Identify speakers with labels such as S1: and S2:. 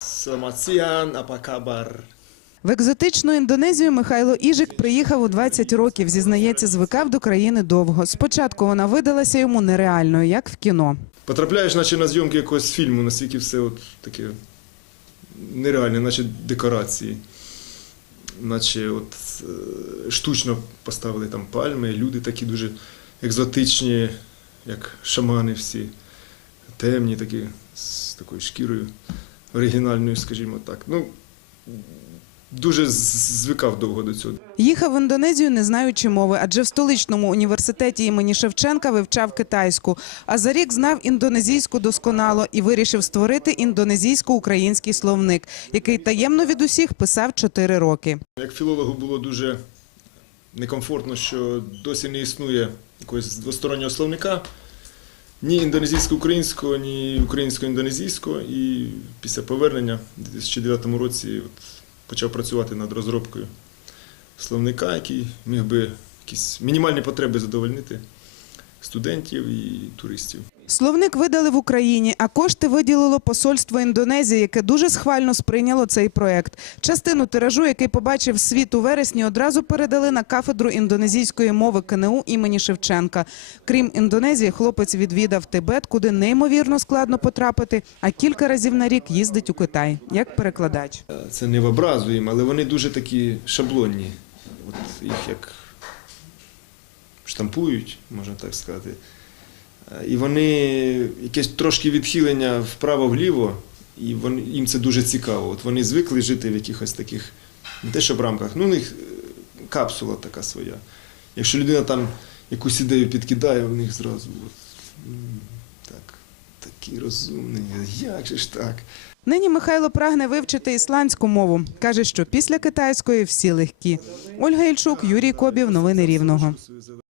S1: Selamat апакабар.
S2: В екзотичну Індонезію Михайло Іжик приїхав у 20 років. Зізнається, звикав до країни довго. Спочатку вона видалася йому нереальною, як в кіно.
S1: Потрапляєш, наче на зйомки якогось фільму, настільки все от таке нереальне, наче декорації. Наче от е, штучно поставили там пальми, люди такі дуже екзотичні, як шамани всі, темні, такі, з такою шкірою оригінальною, скажімо так. Ну, дуже звикав довго до цього.
S2: Їхав в Індонезію, не знаючи мови, адже в столичному університеті імені Шевченка вивчав китайську. А за рік знав індонезійську досконало і вирішив створити індонезійсько-український словник, який таємно від усіх писав 4 роки.
S1: Як філологу було дуже некомфортно, що досі не існує якогось двостороннього словника, ні індонезійсько-українського, ні українсько-індонезійського. І після повернення в 2009 році от почав працювати над розробкою словника, який міг би якісь мінімальні потреби задовольнити студентів і туристів.
S2: Словник видали в Україні, а кошти виділило посольство Індонезії, яке дуже схвально сприйняло цей проект. Частину тиражу, який побачив світ у вересні, одразу передали на кафедру індонезійської мови КНУ імені Шевченка. Крім Індонезії, хлопець відвідав Тибет, куди неймовірно складно потрапити, а кілька разів на рік їздить у Китай як перекладач.
S1: Це не в образу їм, але вони дуже такі шаблонні. От їх як штампують, можна так сказати. Е, І вони якесь трошки відхилення вправо-вліво, і вони, їм це дуже цікаво. От вони звикли жити в якихось таких, не те, що в рамках, ну, у них е, капсула така своя. Якщо людина там якусь ідею підкидає, у них зразу от, так, такий розумний, як же ж так?
S2: Нині Михайло прагне вивчити ісландську мову. Каже, що після китайської всі легкі. Ольга Ільчук, Юрій Кобів. Новини Рівного.